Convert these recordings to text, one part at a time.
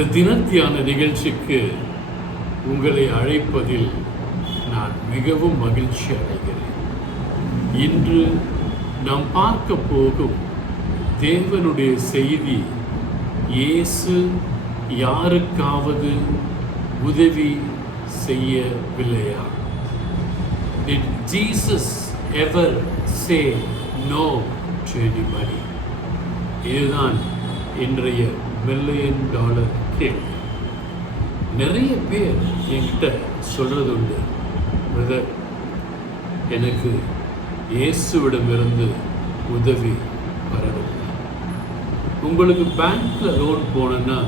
இந்த தினத்தியான நிகழ்ச்சிக்கு உங்களை அழைப்பதில் நான் மிகவும் மகிழ்ச்சி அடைகிறேன் இன்று நாம் பார்க்க போகும் தேவனுடைய செய்தி இயேசு யாருக்காவது உதவி செய்யவில்லையா Did Jesus ever say no to anybody? இதுதான் இன்றைய மில்லியன் டாலர் கேள்வி நிறைய பேர் என்கிட்ட சொல்கிறது உண்டு. பிரதர் எனக்கு இயேசுவிடமிருந்து உதவி வரவில்லை. உங்களுக்கு பேங்க்கில் லோன் போகணுன்னா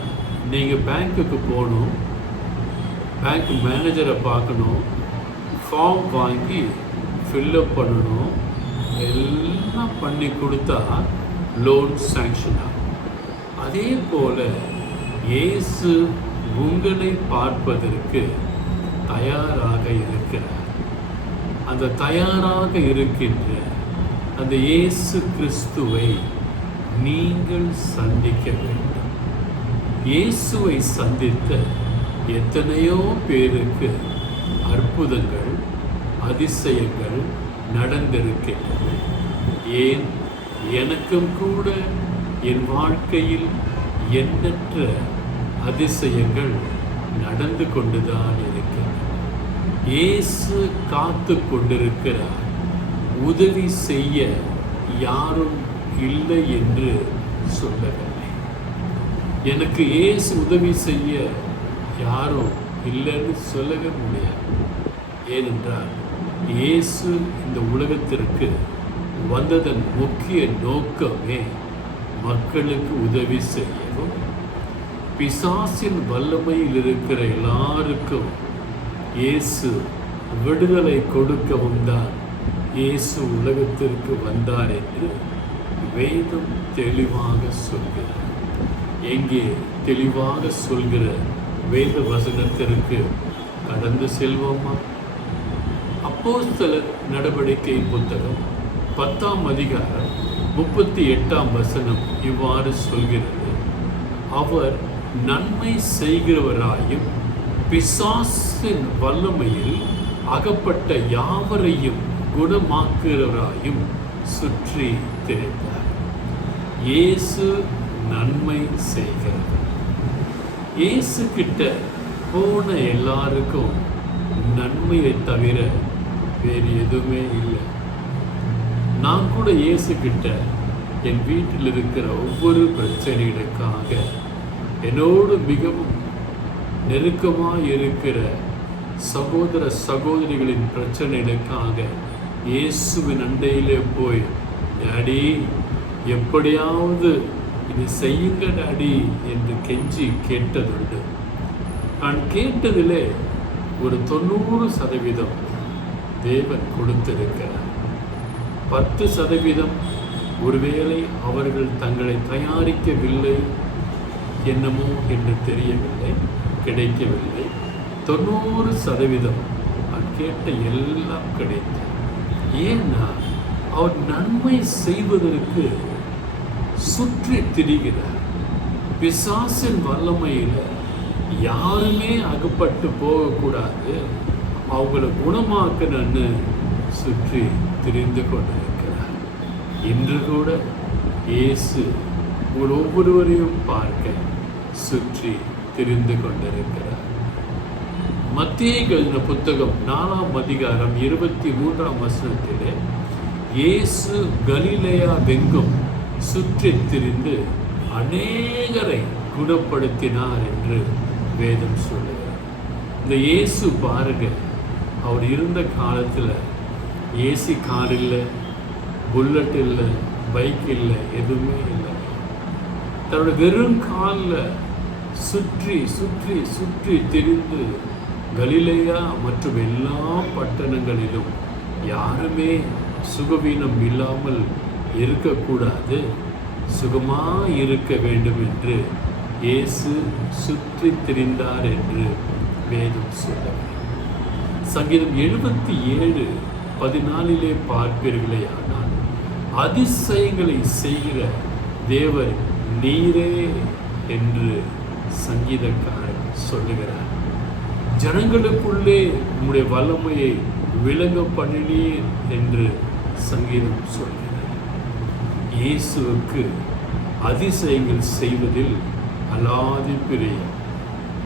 நீங்கள் பேங்க்குக்கு போகணும். பேங்க் மேனேஜரை பார்க்கணும். ஃபார்ம் வாங்கி ஃபில்லப் பண்ணணும். எல்லாம் பண்ணி கொடுத்தா லோன் சேங்ஷன் ஆகும். அதே போல் இயேசு உங்களை பார்ப்பதற்கு தயாராக இருக்கிறார். அந்த தயாராக இருக்கின்ற அந்த இயேசு கிறிஸ்துவை நீங்கள் சந்திக்க வேண்டும். இயேசுவை சந்தித்த எத்தனையோ பேருக்கு அற்புதங்கள் அதிசயங்கள் நடந்திருக்கின்றன. ஏன்? எனக்கும் கூட என் வாழ்க்கையில் எண்ணற்ற அதிசயங்கள் நடந்து கொண்டுதான் இருக்கிறது இயேசு காத்து கொண்டிருக்கிறார். உதவி செய்ய யாரும் இல்லை என்று சொல்லவில்லை. எனக்கு ஏசு உதவி செய்ய யாரும் இல்லைன்னு சொல்லவே முடியாது. ஏனென்றால் இயேசு இந்த உலகத்திற்கு வந்ததன் முக்கிய நோக்கமே மக்களுக்கு உதவி செய்யவும் பிசாசின் வல்லமையில் இருக்கிற எல்லாருக்கும் இயேசு விடுதலை கொடுக்கவும் தான் இயேசு உலகத்திற்கு வந்தார் என்று வேதம் தெளிவாக சொல்கிறார் எங்கே தெளிவாக சொல்கிற வேத வசனத்திற்கு கடந்து செல்வோமா? அப்போஸ்தலர் நடவடிக்கை புத்தகம் பத்தாம் அதிகாரம் முப்பத்தி எட்டாம் வசனம் இவ்வாறு சொல்கிறது. அவர் நன்மை செய்கிறவராயும் பிசாசின் வல்லமையில் அகப்பட்ட யாவரையும் குணமாக்குகிறவராயும் சுற்றி திரிந்தார். இயேசு நன்மை செய்கிறார் இயேசு கிட்ட போன எல்லாருக்கும் நன்மையை தவிர வேறு எதுவுமே இல்லை. நான் கூட இயேசு கிட்ட என் வீட்டில் இருக்கிற ஒவ்வொரு பிரச்சனைகளுக்காக என்னோடு மிகவும் நெருக்கமாக இருக்கிற சகோதர சகோதரிகளின் பிரச்சனைகளுக்காக இயேசுவின் அண்டையிலே போய் டாடி எப்படியாவது இது செய்யுங்க டாடி என்று கெஞ்சி கேட்டதுண்டு. நான் கேட்டதிலே ஒரு தொண்ணூறு சதவீதம் தேவன் கொடுத்திருக்கிறார். பத்து சதவீதம் ஒருவேளை அவர்கள் தங்களை தயாரிக்கவில்லை என்னமோ என்று தெரியவில்லை கிடைக்கவில்லை. தொண்ணூறு சதவீதம் நான் கேட்ட எல்லாம் கிடைத்தது. ஏன்னா அவர் நன்மை செய்வதற்கு சுற்றி திரிகிறார். பிசாசின் வல்லமையில் யாருமே அகப்பட்டு போகக்கூடாது. அவங்கள குணமாக்கணும்னு சுற்றி திரிந்து கொண்டிருக்கிறார் இன்று கூட இயேசு உங்கள் ஒவ்வொருவரையும் பார்க்க சுற்றி தெரிந்து கொண்டிருக்கிறார். மத்திய எழுதின புத்தகம் நாலாம் அதிகாரம் இருபத்தி மூன்றாம் வசனத்திலே இயேசு கலிலேயா வெங்கும் சுற்றி திரிந்து அநேகரை குணப்படுத்தினார் என்று வேதம் சொல்லுகிறார் இந்த இயேசு பாருங்க அவர் இருந்த காலத்தில் ஏசி கார் இல்லை புல்லட் இல்லை பைக் இல்லை எதுவுமே இல்லை. தன்னோட வெறும் காலில் சுற்றி சுற்றி சுற்றி திரிந்து கலிலையா மற்றும் எல்லா பட்டணங்களிலும் யாருமே சுகவீனம் இல்லாமல் இருக்கக்கூடாது சுகமாக இருக்க வேண்டும் என்று இயேசு சுற்றி திரிந்தார் என்று வேதம் சொல்லுகிறார் சங்கீதம் எழுபத்தி ஏழு பதினாலிலே பார்ப்பீர்களே ஆனால் அதிசயங்களை செய்கிற தேவர் நீரே என்று சங்கீதக்காரன் சொல்லுகிறார். ஜனங்களுக்குள்ளே உம்முடைய வல்லமையை விளங்க பண்ணினீர் என்று சங்கீதம் சொல்கிறார் இயேசுவுக்கு அதிசயங்கள் செய்வதில் அலாதி பிரியம்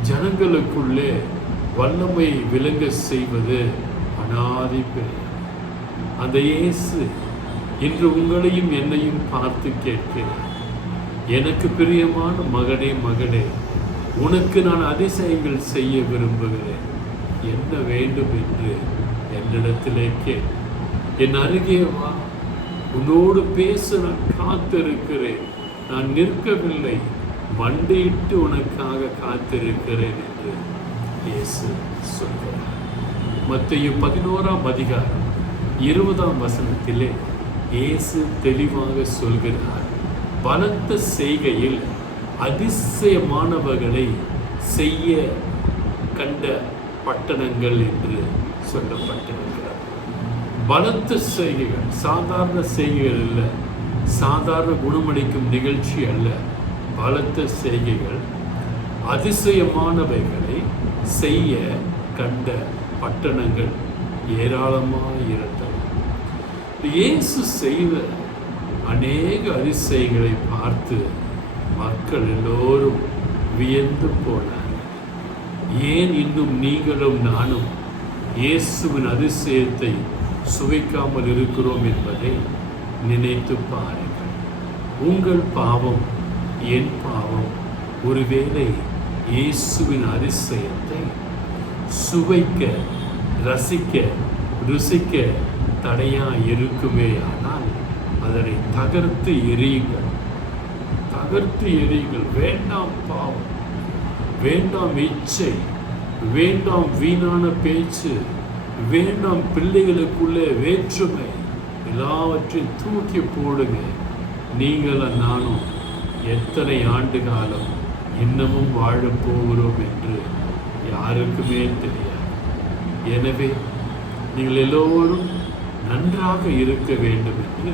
ஜனங்களுக்குள்ளே வல்லமை விளங்க செய்வது அனாதி பிரியம் அந்த இயேசு இன்று உங்களையும் என்னையும் பார்த்து கேட்கிறேன் எனக்கு பிரியமான மகனே மகனே உனக்கு நான் அதிசயங்கள் செய்ய விரும்புகிறேன். என்ன வேண்டும் என்று என்னிடத்திலே கேள். என் அருகே வா. உன்னோடு பேச நான் காத்திருக்கிறேன். நான் நிற்கவில்லை. வண்டியிட்டு உனக்காக காத்திருக்கிறேன் என்று இயேசு சொல்கிறார். மத்திய பதினோராம் அதிகாரம் இருபதாம் வசனத்திலே இயேசு தெளிவாக சொல்கிறார் பலத்த செய்கையில் அதிசயமானவர்களை செய்ய கண்ட பட்டணங்கள் என்று சொல்லப்பட்டிருக்கிறார் பலத்த செய்கைகள் சாதாரண செய்கைகள் அல்ல சாதாரண குணமளிக்கும் நிகழ்ச்சி அல்ல. பலத்த செய்கைகள் அதிசயமானவைகளை செய்ய கண்ட பட்டணங்கள் ஏராளமாக இருந்தன இயேசு செய்த அநேக அதிசயங்களை பார்த்து மக்கள் எல்லோரும் வியந்து போனார். ஏன் இன்னும் நீங்களும் நானும் இயேசுவின் அதிசயத்தை சுவைக்காமல் இருக்கிறோம் என்பதை நினைத்து பாருங்கள். உங்கள் பாவம் என் பாவம் ஒருவேளை இயேசுவின் அதிசயத்தை சுவைக்க ரசிக்க ருசிக்க தடையாக இருக்குமே ஆனால் அதனை தகர்த்து எரியுங்கள் தகர்த்து எரியுங்கள் வேண்டாம் பாவம் வேண்டாம் இச்சை வேண்டாம் வீணான பேச்சு வேண்டாம் பிள்ளைகளுக்குள்ளே வேற்றுமை எல்லாவற்றையும் தூக்கி போடுங்க. நீங்களும் நானும் எத்தனை ஆண்டு காலம் இன்னமும் வாழப் போகிறோம் என்று யாருக்குமே தெரியாது. எனவே நீங்கள் எல்லோரும் நன்றாக இருக்க வேண்டும் என்று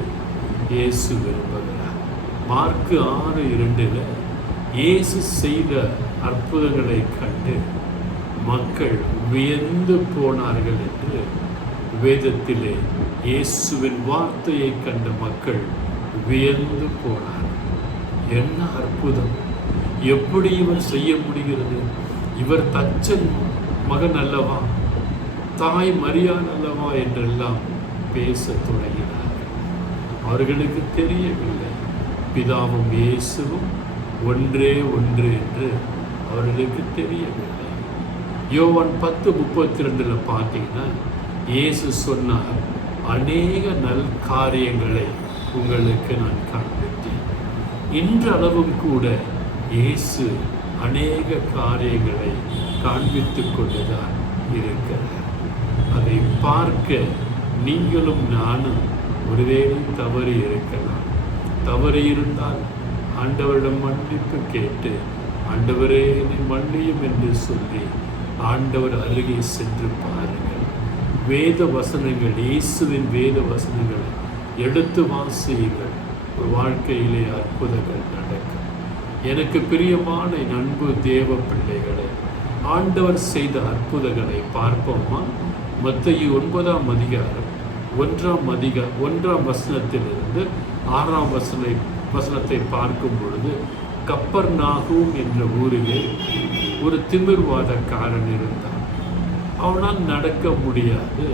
இயேசு விரும்புகிறார். மார்க்கு ஆறு இரண்டில் இயேசு செய்த அற்புதங்களை கண்டு மக்கள் வியந்து போனார்கள் என்று வேதத்திலே இயேசுவின் வார்த்தையை கண்ட மக்கள் வியந்து போனார். என்ன அற்புதம்! எப்படி இவர் செய்ய முடிகிறது? இவர் தச்சன் மகன் அல்லவா? தாய் மரியான் அல்லவா? என்றெல்லாம் பேசத் தொடங்கினார்கள் அவர்களுக்கு தெரியவில்லை. பிதாவும் இயேசுவும் ஒன்றே ஒன்று என்று அவர்களுக்கு தெரியவில்லை. யோவான் பத்து முப்பத்தி ரெண்டில் பார்த்தீங்கன்னா இயேசு சொன்னார் அநேக நல் காரியங்களை உங்களுக்கு நான் காண்பித்தேன். இன்றளவும் கூட இயேசு அநேக காரியங்களை காண்பித்துக் கொண்டுதான் இருக்கிறார். அதை பார்க்க நீங்களும் நானும் ஒருவேளை தவறி இருக்கலாம். தவறு இருந்தால் ஆண்டவரிடம் மன்னிப்பு கேட்டு ஆண்டவரே என்னை மன்னியும் என்று சொல்லி ஆண்டவர் அருகே சென்று பாருங்கள். வேத வசனங்கள் இயேசுவின் வேத வசனங்களை எடுத்து வாசியுங்கள். ஒரு வாழ்க்கையிலே அற்புதங்கள் நடக்கும். எனக்கு பிரியமான நண்பு தேவ பிள்ளைகளை ஆண்டவர் செய்த அற்புதங்களை பார்ப்போமா? மத்திய ஒன்பதாம் அதிகாரம் ஒன்றாம் அதிக ஒன்றாம் வசனத்திலிருந்து ஆறாம் வசனை வசனத்தை பார்க்கும் பொழுது கப்பர் நாகும் என்ற ஊரிலே ஒரு திமிர்வாதக்காரன் இருந்தான். அவனால் நடக்க முடியாது.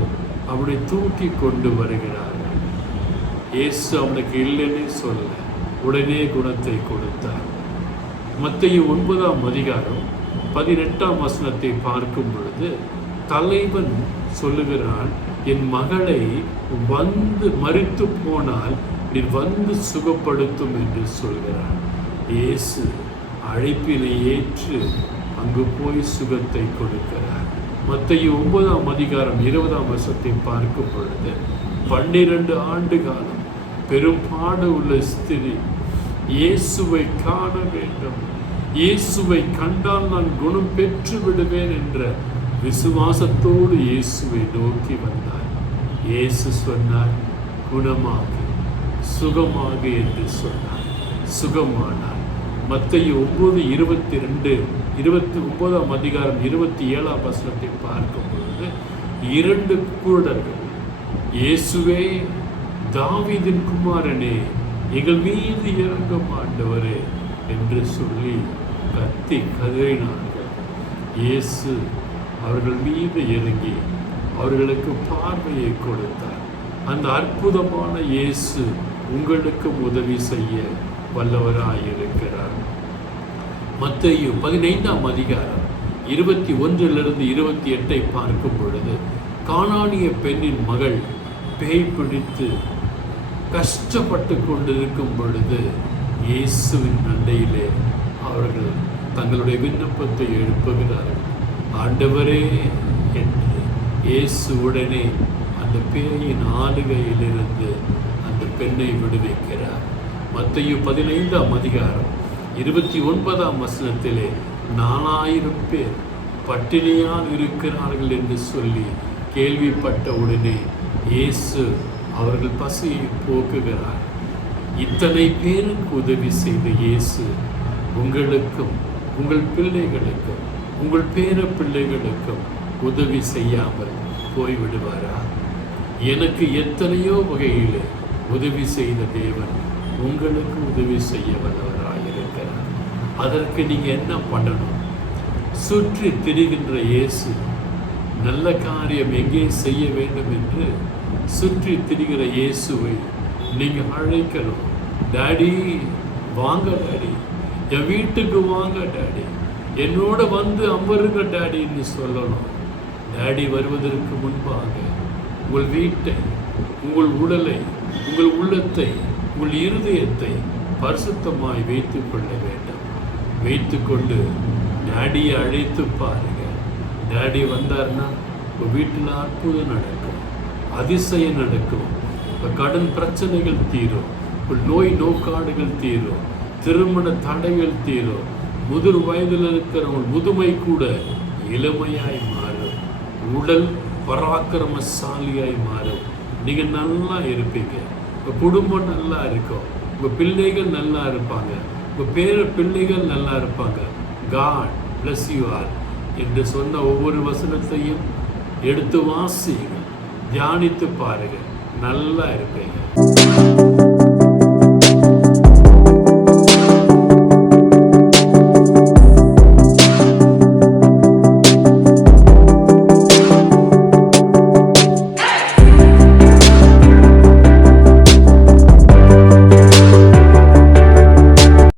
அவனை தூக்கி கொண்டு வருகிறார்கள். இயேசு அவனுக்கு இல்லைன்னு சொல்ல உடனே குணத்தை கொடுத்தார். மத்திய ஒன்பதாம் அதிகாரம் பதினெட்டாம் வசனத்தை பார்க்கும் பொழுது தலைவன் சொல்லுகிறான் என் மகளை வந்து மறித்து போனால் நீ வந்து சுகப்படுத்தும் என்று சொல்கிறான் இயேசு அழைப்பினை ஏற்று அங்கு போய் சுகத்தை கொடுக்கிறார். மத்திய ஒன்பதாம் அதிகாரம் இருபதாம் வருஷத்தை பார்க்கும் பொழுது பன்னிரண்டு ஆண்டு காலம் பெரும்பாடு உள்ள ஸ்திரி இயேசுவை காண வேண்டும். இயேசுவை கண்டால் நான் குணம் பெற்று விடுவேன் என்ற விசுவாசத்தோடு இயேசுவை நோக்கி வந்தார். இயேசு சொன்னார் குணமாகு சுகமாகு என்று சொன்னார். சுகமானார். மத்திய ஒன்பது இருபத்தி ரெண்டு இருபத்தி ஒன்பதாம் அதிகாரம் இருபத்தி ஏழாம் வசனத்தை பார்க்கும் பொழுது இரண்டு குருடர்கள் இயேசுவே தாவிதின் குமாரனே எங்கள் மீது இறங்கும் ஆண்டவரே என்று சொல்லி கத்தி கதறினார்கள். இயேசு அவர்கள் மீது இறங்கி அவர்களுக்கு பார்வையை கொடுத்தார். அந்த அற்புதமான இயேசு உங்களுக்கும் உதவி செய்ய வல்லவராயிருக்கிறார். மத்தையும் பதினைந்தாம் அதிகாரம் இருபத்தி ஒன்றிலிருந்து இருபத்தி எட்டை பார்க்கும் பொழுது கானானிய பெண்ணின் மகள் பேய் பிடித்து கஷ்டப்பட்டு கொண்டிருக்கும் பொழுது இயேசுவின் நண்டையிலே அவர்கள் தங்களுடைய விண்ணப்பத்தை எழுப்புகிறார்கள். ஆண்டவரே என்று இயேசு உடனே அந்த பேயின் ஆளுகையிலிருந்து அந்த பெண்ணை விடுவிக்கிறார். மத்தையு பதினைந்தாம் அதிகாரம் இருபத்தி ஒன்பதாம் வசனத்திலே நாலாயிரம் பேர் பட்டினியால் இருக்கிறார்கள் என்று சொல்லி கேள்விப்பட்ட உடனே இயேசு அவர்கள் பசியை போக்குகிறார். இத்தனை பேருக்கு உதவி செய்த இயேசு உங்களுக்கும் உங்கள் பிள்ளைகளுக்கும் உங்கள் பேர பிள்ளைகளுக்கும் உதவி செய்யாமல் போய்விடுவாரா? எனக்கு எத்தனையோ வகையில் உதவி செய்த தேவன் உங்களுக்கு உதவி செய்ய வல்லவராயிருக்கிறார். அதற்கு நீங்கள் என்ன பண்ணணும்? சுற்றி திரிகின்ற இயேசு நல்ல காரியம் எங்கே செய்ய வேண்டும் என்று சுற்றி திரிகிற இயேசுவை நீங்கள் அழைக்கணும். டாடி வாங்க டாடி. என் வீட்டுக்கு வாங்க டாடி. என்னோட வந்து அமருங்க டேடின்னு சொல்லணும். டேடி வருவதற்கு முன்பாக உங்கள் வீட்டை உங்கள் உடலை உங்கள் உள்ளத்தை உங்கள் இருதயத்தை பரிசுத்தமாய் வைத்து கொள்ள வேண்டும். வைத்துக்கொண்டு டேடியை அழைத்து பாருங்க. டேடி வந்தார்னா உங்கள் வீட்டில் அற்புதம் நடக்கும் அதிசயம் நடக்கும். இப்போ கடன் பிரச்சனைகள் தீரும் உங்கள் நோய் நோக்காடுகள் தீரும் திருமண தடைகள் தீரும். முதிர் வயதில் இருக்கிறவங்க முதுமை கூட இளமையாய் மாறும் உடல் பராக்கிரமசாலியாய் மாறும் நீங்கள் நல்லா இருப்பீங்க. உங்கள் குடும்பம் நல்லா இருக்கும். உங்கள் பிள்ளைகள் நல்லா இருப்பாங்க. உங்கள் பேர பிள்ளைகள் நல்லா இருப்பாங்க. காட் பிளஸ் யூ ஆர் என்று சொன்ன ஒவ்வொரு வசனத்தையும் எடுத்து வாசிங்க தியானித்து பாருங்கள். நல்லா இருப்பீங்க.